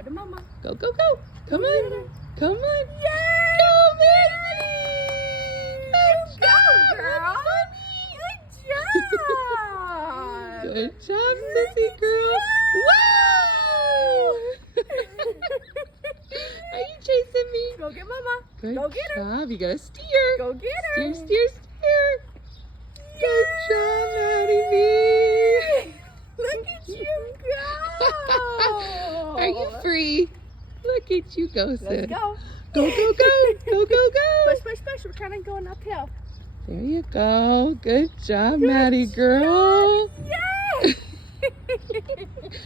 Go to Mama. Go, go, go. Come on. Come on. Yay! Go, Maddie! Go, girl! Good job! Good job, sissy girl. Wow! Are you chasing me? Go get Mama. Good Go get her. job. You gotta steer. Go get her. Steer, steer, steer. Good job, Maddie B. Look at you go! Are you free? Look at you go, sis. Let's go. Go, go, go. Go, go, go. Push, push, push. We're kind of going uphill. There you go. Good job, Maddie girl. Yay!